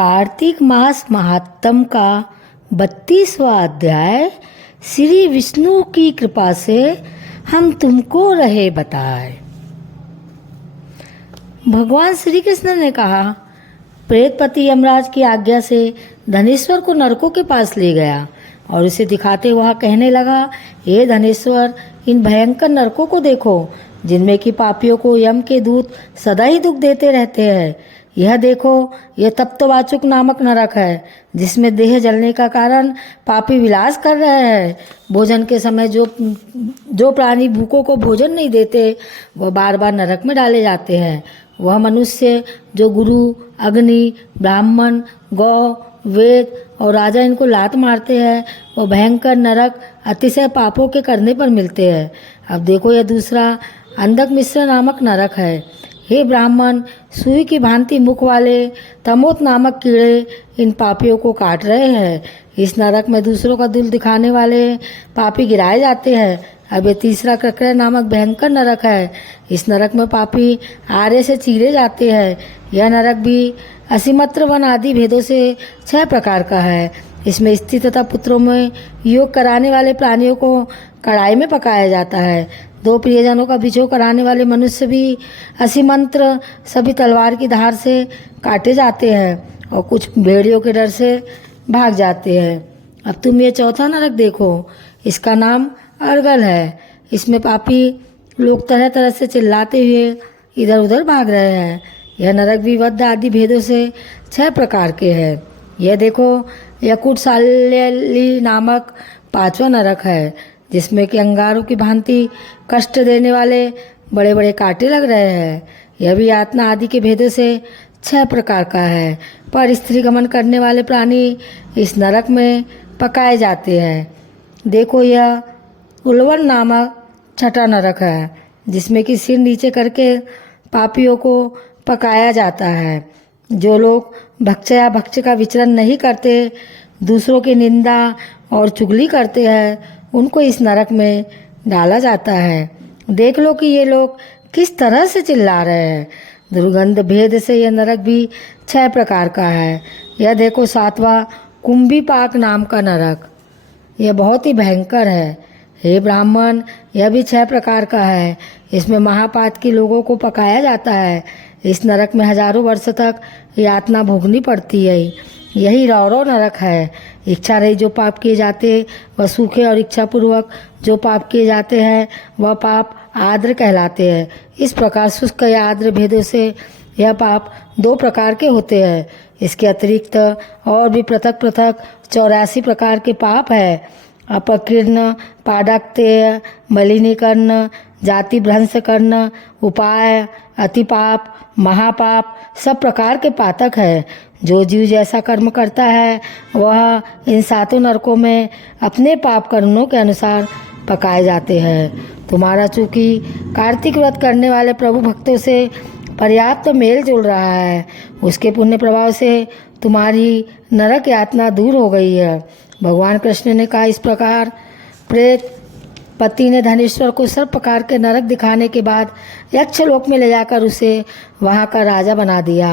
कार्तिक मास महात्म का 32वां अध्याय श्री विष्णु की कृपा से हम तुमको रहे बताए। भगवान श्री कृष्ण ने कहा, प्रेतपति यमराज की आज्ञा से धनेश्वर को नरकों के पास ले गया और उसे दिखाते वह कहने लगा, हे धनेश्वर, इन भयंकर नरकों को देखो जिनमें कि पापियों को यम के दूत सदा ही दुख देते रहते हैं। यह देखो, यह तप्तवाचुक नामक नरक है जिसमें देह जलने का कारण पापी विलास कर रहे हैं। भोजन के समय जो प्राणी भूखों को भोजन नहीं देते वह बार बार नरक में डाले जाते हैं। वह मनुष्य जो गुरु, अग्नि, ब्राह्मण, गौ, वेद और राजा इनको लात मारते हैं वह भयंकर नरक अतिशय पापों के करने पर मिलते हैं। अब देखो, यह दूसरा अंधक मिश्र नामक नरक है। हे ब्राह्मण, सुई की भांति मुख वाले तमोत नामक कीड़े इन पापियों को काट रहे हैं। इस नरक में दूसरों का दिल दिखाने वाले पापी गिराए जाते हैं। अब ये तीसरा कक्रय नामक भयंकर नरक है। इस नरक में पापी आरे से चीरे जाते हैं। यह नरक भी असीमत्र वन आदि भेदों से 6 प्रकार का है। इसमें स्त्री तथा पुत्रों में योग कराने वाले प्राणियों को कढ़ाई में पकाया जाता है। 2 प्रियजनों का बिछोह कराने वाले मनुष्य भी असीमंत्र सभी तलवार की धार से काटे जाते हैं और कुछ भेड़ियों के डर से भाग जाते हैं। अब तुम ये चौथा नरक देखो, इसका नाम अर्गल है। इसमें पापी लोग तरह तरह से चिल्लाते हुए इधर उधर भाग रहे हैं। यह नरक भी वध आदि भेदों से 6 प्रकार के हैं। यह देखो, यकुट साल्यली नामक 5वां नरक है जिसमें कि अंगारों की भांति कष्ट देने वाले बड़े बड़े कांटे लग रहे हैं। यह भी यातना आदि के भेदों से 6 प्रकार का है। पर स्त्री गमन करने वाले प्राणी इस नरक में पकाए जाते हैं। देखो, यह उल्वन नामक 6वां नरक है जिसमें कि सिर नीचे करके पापियों को पकाया जाता है। जो लोग भक्ष्य या भक्ष्य का विचरण नहीं करते, दूसरों की निंदा और चुगली करते हैं, उनको इस नरक में डाला जाता है। देख लो कि ये लोग किस तरह से चिल्ला रहे हैं। दुर्गंध भेद से यह नरक भी 6 प्रकार का है। यह देखो, 7वां कुंभीपाक नाम का नरक, यह बहुत ही भयंकर है। हे ब्राह्मण, यह भी 6 प्रकार का है। इसमें महापात के लोगों को पकाया जाता है। इस नरक में हजारों वर्ष तक यातना भोगनी पड़ती है। यही रौरव नरक है। इच्छा रही जो पाप किए जाते वह सूखे और इच्छापूर्वक जो पाप किए जाते हैं वह पाप आर्द्र कहलाते हैं। इस प्रकार शुष्क या आर्द्र भेदों से यह पाप 2 प्रकार के होते हैं। इसके अतिरिक्त और भी पृथक पृथक 84 प्रकार के पाप है। अपकीर्ण, पादाक्तेय, मलिनीकरण, जाति भ्रंश करना, उपाय, अतिपाप, महापाप सब प्रकार के पातक है। जो जीव जैसा कर्म करता है वह इन 7 नरकों में अपने पाप कर्मों के अनुसार पकाए जाते हैं। तुम्हारा चूंकि कार्तिक व्रत करने वाले प्रभु भक्तों से पर्याप्त मेल जुल रहा है, उसके पुण्य प्रभाव से तुम्हारी नरक यातना दूर हो गई है। भगवान कृष्ण ने कहा, इस प्रकार प्रेत पति ने धनेश्वर को सब प्रकार के नरक दिखाने के बाद यक्ष लोक में ले जाकर उसे वहाँ का राजा बना दिया।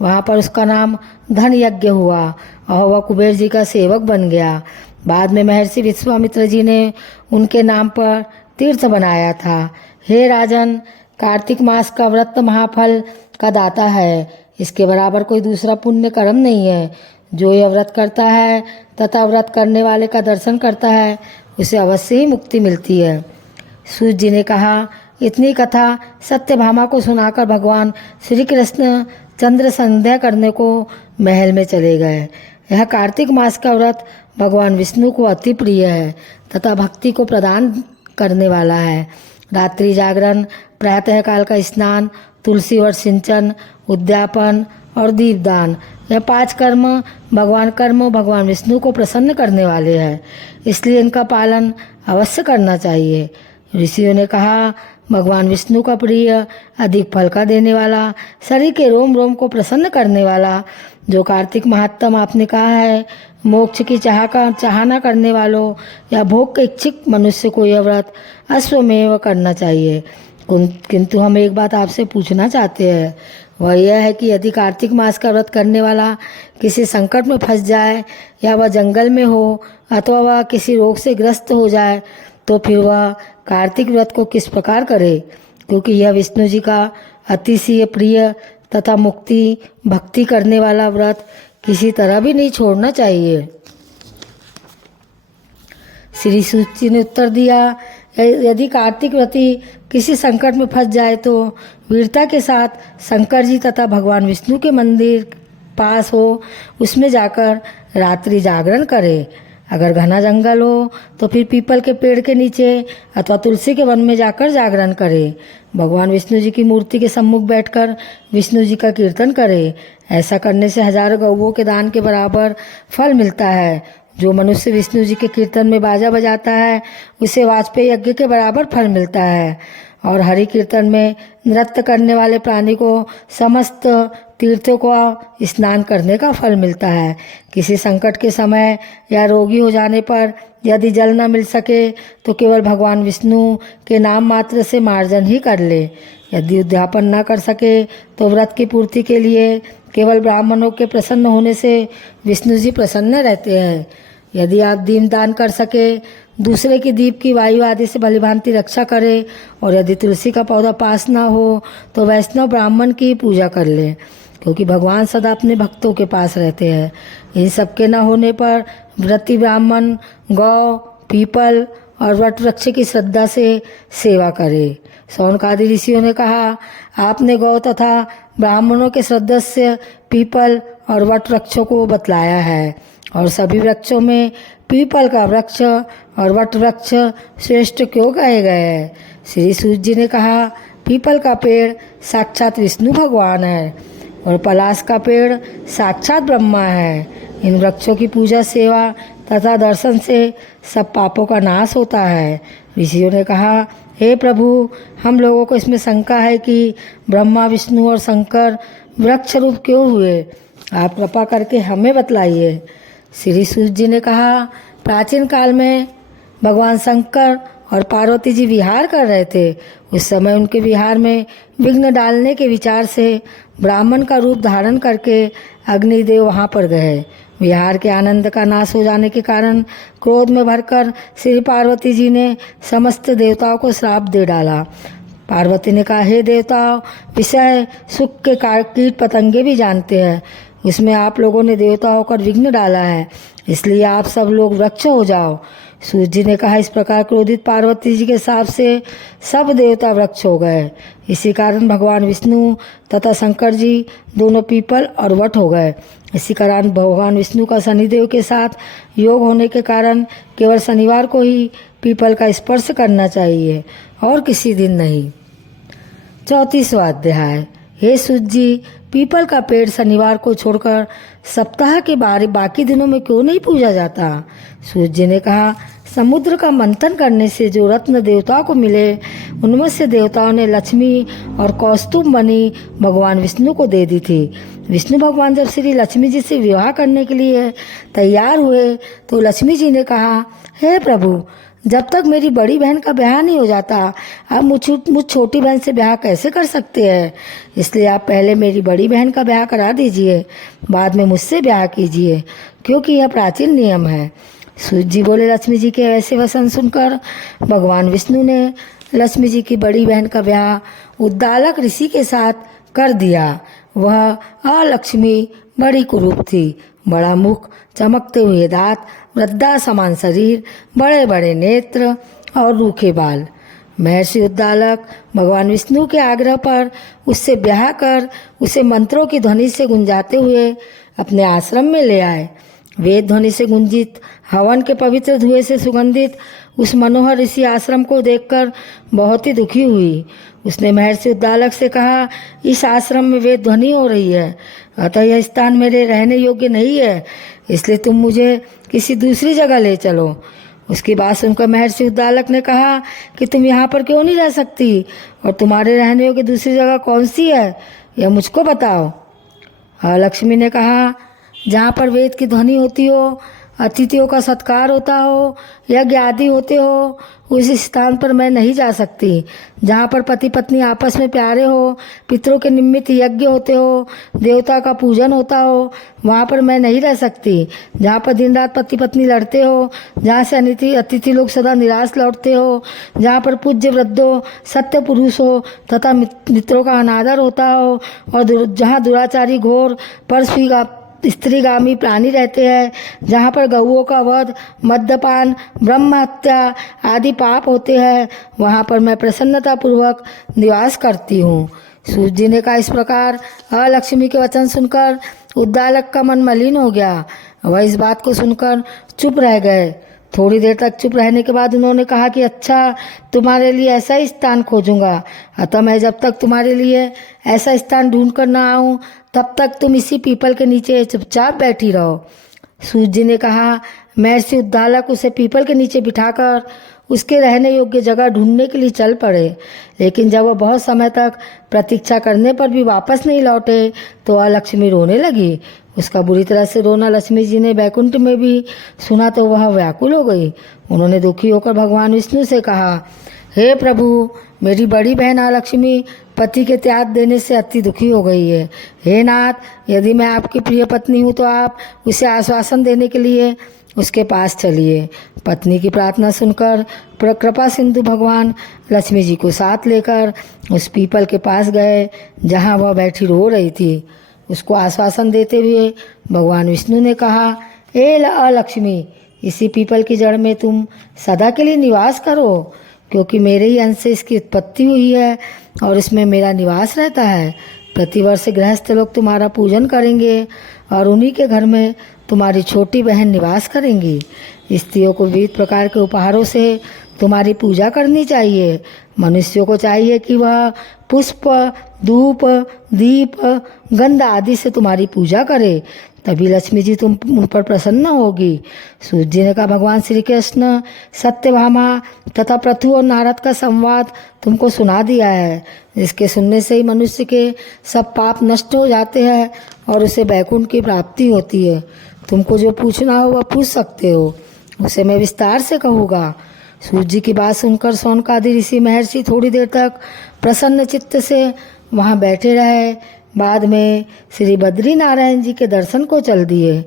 वहाँ पर उसका नाम धन यज्ञ हुआ और वह कुबेर जी का सेवक बन गया। बाद में महर्षि विश्वामित्र जी ने उनके नाम पर तीर्थ बनाया था। हे राजन, कार्तिक मास का व्रत महाफल का दाता है। इसके बराबर कोई दूसरा पुण्य कर्म नहीं है। जो यह व्रत करता है तथा व्रत करने वाले का दर्शन करता है उसे अवश्य ही मुक्ति मिलती है। सूत जी ने कहा, इतनी कथा सत्यभामा को सुनाकर भगवान श्री कृष्ण चंद्र संध्या करने को महल में चले गए। यह कार्तिक मास का व्रत भगवान विष्णु को अति प्रिय है तथा भक्ति को प्रदान करने वाला है। रात्रि जागरण, प्रातः काल का स्नान, तुलसी वर सिंचन, उद्यापन और दीपदान, यह 5 कर्म भगवान विष्णु को प्रसन्न करने वाले हैं। इसलिए इनका पालन अवश्य करना चाहिए। ऋषियों ने कहा, भगवान विष्णु का प्रिय, अधिक फल का देने वाला, शरीर के रोम रोम को प्रसन्न करने वाला जो कार्तिक महात्म आपने कहा है, मोक्ष की चाहना करने वालों या भोग के इच्छुक मनुष्य को यह व्रत अश्वमेव करना चाहिए। किंतु हम एक बात आपसे पूछना चाहते हैं, वह यह है कि यदि कार्तिक मास का व्रत करने वाला किसी संकट में फंस जाए, या वह जंगल में हो, अथवा वह किसी रोग से ग्रस्त हो जाए, तो फिर वह कार्तिक व्रत को किस प्रकार करे, क्योंकि यह विष्णु जी का अतिशय प्रिय तथा मुक्ति भक्ति करने वाला व्रत किसी तरह भी नहीं छोड़ना चाहिए। श्री सूत जी ने उत्तर दिया, यदि कार्तिक व्रती किसी संकट में फंस जाए तो वीरता के साथ शंकर जी तथा भगवान विष्णु के मंदिर पास हो उसमें जाकर रात्रि जागरण करे। अगर घना जंगल हो तो फिर पीपल के पेड़ के नीचे अथवा तुलसी के वन में जाकर जागरण करे। भगवान विष्णु जी की मूर्ति के सम्मुख बैठकर विष्णु जी का कीर्तन करे। ऐसा करने से हजारों गौओं के दान के बराबर फल मिलता है। जो मनुष्य विष्णु जी के कीर्तन में बाजा बजाता है उसे वाजपेयी यज्ञ के बराबर फल मिलता है। और हरि कीर्तन में नृत्य करने वाले प्राणी को समस्त तीर्थों को स्नान करने का फल मिलता है। किसी संकट के समय या रोगी हो जाने पर यदि जल न मिल सके तो केवल भगवान विष्णु के नाम मात्र से मार्जन ही कर ले। यदि उद्यापन न कर सके तो व्रत की पूर्ति के लिए केवल ब्राह्मणों के प्रसन्न होने से विष्णु जी प्रसन्न रहते हैं। यदि आप दीप दान कर सके, दूसरे की दीप की वायु आदि से भलीभांति रक्षा करे, और यदि तुलसी का पौधा पास ना हो तो वैष्णव ब्राह्मण की पूजा कर ले, क्योंकि भगवान सदा अपने भक्तों के पास रहते हैं। इन सब के न होने पर व्रती ब्राह्मण गौ, पीपल और वट वृक्ष की श्रद्धा से सेवा करे। शौनकादि ऋषियों ने कहा, आपने गौ तथा ब्राह्मणों के सदस्य पीपल और वट वृक्षों को बतलाया है, और सभी वृक्षों में पीपल का वृक्ष और वट वृक्ष श्रेष्ठ क्यों कहे गए हैं? श्री सूत जी ने कहा, पीपल का पेड़ साक्षात विष्णु भगवान है और पलाश का पेड़ साक्षात ब्रह्मा है। इन वृक्षों की पूजा, सेवा तथा दर्शन से सब पापों का नाश होता है। ऋषियों ने कहा, हे प्रभु, हम लोगों को इसमें शंका है कि ब्रह्मा, विष्णु और शंकर वृक्ष रूप क्यों हुए? आप कृपा करके हमें बतलाइए। श्री सूत जी ने कहा, प्राचीन काल में भगवान शंकर और पार्वती जी विहार कर रहे थे। उस समय उनके विहार में विघ्न डालने के विचार से ब्राह्मण का रूप धारण करके अग्निदेव वहां पर गए। विहार के आनंद का नाश हो जाने के कारण क्रोध में भरकर श्री पार्वती जी ने समस्त देवताओं को श्राप दे डाला। पार्वती ने कहा, हे देवताओं, विषय सुख के कीट पतंगे भी जानते हैं, उसमें आप लोगों ने देवता होकर विघ्न डाला है, इसलिए आप सब लोग वृक्ष हो जाओ। सूत जी ने कहा, इस प्रकार क्रोधित पार्वती जी के साप से सब देवता वृक्ष हो गए। इसी कारण भगवान विष्णु तथा शंकर जी दोनों पीपल और वट हो गए। इसी कारण भगवान विष्णु का शनिदेव के साथ योग होने के कारण केवल शनिवार को ही पीपल का स्पर्श करना चाहिए और किसी दिन नहीं। 34वां अध्याय। हे सूत जी, पीपल का पेड़ शनिवार को छोड़कर सप्ताह के बाकी दिनों में क्यों नहीं पूजा जाता? सूत जी ने कहा, समुद्र का मंथन करने से जो रत्न देवताओं को मिले, उनमें से देवताओं ने लक्ष्मी और कौस्तुभ मणि भगवान विष्णु को दे दी थी। विष्णु भगवान जब श्री लक्ष्मी जी से विवाह करने के लिए तैयार हुए तो लक्ष्मी जी ने कहा, हे प्रभु, जब तक मेरी बड़ी बहन का ब्याह नहीं हो जाता, आप मुझ छोटी बहन से ब्याह कैसे कर सकते हैं? इसलिए आप पहले मेरी बड़ी बहन का ब्याह करा दीजिए, बाद में मुझसे ब्याह कीजिए, क्योंकि यह प्राचीन नियम है। सूत जी बोले, लक्ष्मी जी के ऐसे वचन सुनकर भगवान विष्णु ने लक्ष्मी जी की बड़ी बहन का ब्याह उद्दालक ऋषि के साथ कर दिया। वह अलक्ष्मी बड़ी कुरूप थी, बड़ा मुख, चमकते हुए दांत, वृद्धा समान शरीर, बड़े बड़े नेत्र और रूखे बाल। महर्षि उद्दालक भगवान विष्णु के आग्रह पर उससे ब्याह कर उसे मंत्रों की ध्वनि से गुंजाते हुए अपने आश्रम में ले आए। वेद ध्वनि से गुंजित, हवन के पवित्र धुएं से सुगंधित उस मनोहर ऋषि आश्रम को देखकर बहुत ही दुखी हुई। उसने महर्षि उद्दालक से कहा, इस आश्रम में वेद ध्वनि हो रही है, अतः यह स्थान मेरे रहने योग्य नहीं है, इसलिए तुम मुझे किसी दूसरी जगह ले चलो। उसकी बात सुनकर महर्षि उद्दालक ने कहा कि तुम यहाँ पर क्यों नहीं रह सकती, और तुम्हारे रहने योग्य दूसरी जगह कौन सी है, यह मुझको बताओ। लक्ष्मी ने कहा, जहाँ पर वेद की ध्वनि होती हो, अतिथियों का सत्कार होता हो, यज्ञ आदि होते हो, उस स्थान पर मैं नहीं जा सकती। जहाँ पर पति पत्नी आपस में प्यारे हो, पितरों के निमित्त यज्ञ होते हो, देवता का पूजन होता हो, वहाँ पर मैं नहीं रह सकती। जहाँ पर दिन रात पति पत्नी लड़ते हो, जहाँ से अतिथि लोग सदा निराश लौटते हो, जहाँ पर पूज्य वृद्धों, सत्य पुरुष हो तथा मित्रों का अनादर होता हो, और जहाँ दुराचारी घोर स्त्रीगामी प्राणी रहते हैं, जहाँ पर गौओं का वध, मद्यपान, ब्रह्म हत्या आदि पाप होते हैं, वहाँ पर मैं प्रसन्नता पूर्वक निवास करती हूँ। सूत जी ने कहा, इस प्रकार अलक्ष्मी के वचन सुनकर उद्दालक का मन मलिन हो गया। वह इस बात को सुनकर चुप रह गए। थोड़ी देर तक चुप रहने के बाद उन्होंने कहा कि अच्छा, तुम्हारे लिए ऐसा ही स्थान खोजूंगा, अतः मैं जब तक तुम्हारे लिए ऐसा स्थान ढूंढ कर ना आऊँ तब तक तुम इसी पीपल के नीचे चुपचाप बैठी रहो। सूत जी ने कहा, महर्षि उद्दालक उसे पीपल के नीचे बिठाकर उसके रहने योग्य जगह ढूंढने के लिए चल पड़े। लेकिन जब वह बहुत समय तक प्रतीक्षा करने पर भी वापस नहीं लौटे तो अलक्ष्मी रोने लगी। उसका बुरी तरह से रोना लक्ष्मी जी ने बैकुंठ में भी सुना तो वह व्याकुल हो गई। उन्होंने दुखी होकर भगवान विष्णु से कहा, हे प्रभु, मेरी बड़ी बहन अलक्ष्मी पति के त्याग देने से अति दुखी हो गई है। हे नाथ, यदि मैं आपकी प्रिय पत्नी हूँ तो आप उसे आश्वासन देने के लिए उसके पास चलिए। पत्नी की प्रार्थना सुनकर कृपा सिंधु भगवान लक्ष्मी जी को साथ लेकर उस पीपल के पास गए जहाँ वह बैठी रो रही थी। उसको आश्वासन देते हुए भगवान विष्णु ने कहा, हे अलक्ष्मी, इसी पीपल की जड़ में तुम सदा के लिए निवास करो, क्योंकि मेरे ही अंश से इसकी उत्पत्ति हुई है और इसमें मेरा निवास रहता है। प्रतिवर्ष गृहस्थ लोग तुम्हारा पूजन करेंगे और उन्हीं के घर में तुम्हारी छोटी बहन निवास करेंगी। स्त्रियों को विविध प्रकार के उपहारों से तुम्हारी पूजा करनी चाहिए। मनुष्यों को चाहिए कि वह पुष्प, धूप, दीप, गंध आदि से तुम्हारी पूजा करे, तभी लक्ष्मी जी तुम उन पर प्रसन्न होगी। सूत जी ने कहा, भगवान श्री कृष्ण सत्यभामा तथा पृथु और नारद का संवाद तुमको सुना दिया है, जिसके सुनने से ही मनुष्य के सब पाप नष्ट हो जाते हैं और उसे बैकुंठ की प्राप्ति होती है। तुमको जो पूछना हो वह पूछ सकते हो, उसे मैं विस्तार से कहूँगा। सूत जी की बात सुनकर शौनकादि ऋषि महर्षि थोड़ी देर तक प्रसन्न चित्त से वहाँ बैठे रहे। बाद में श्री बद्री नारायण जी के दर्शन को चल दिए।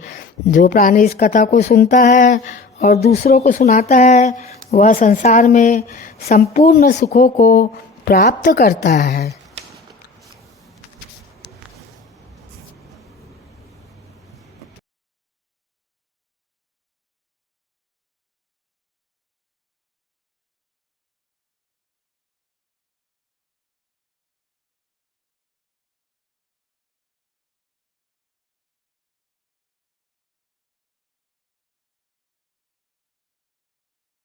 जो प्राणी इस कथा को सुनता है और दूसरों को सुनाता है, वह संसार में संपूर्ण सुखों को प्राप्त करता है।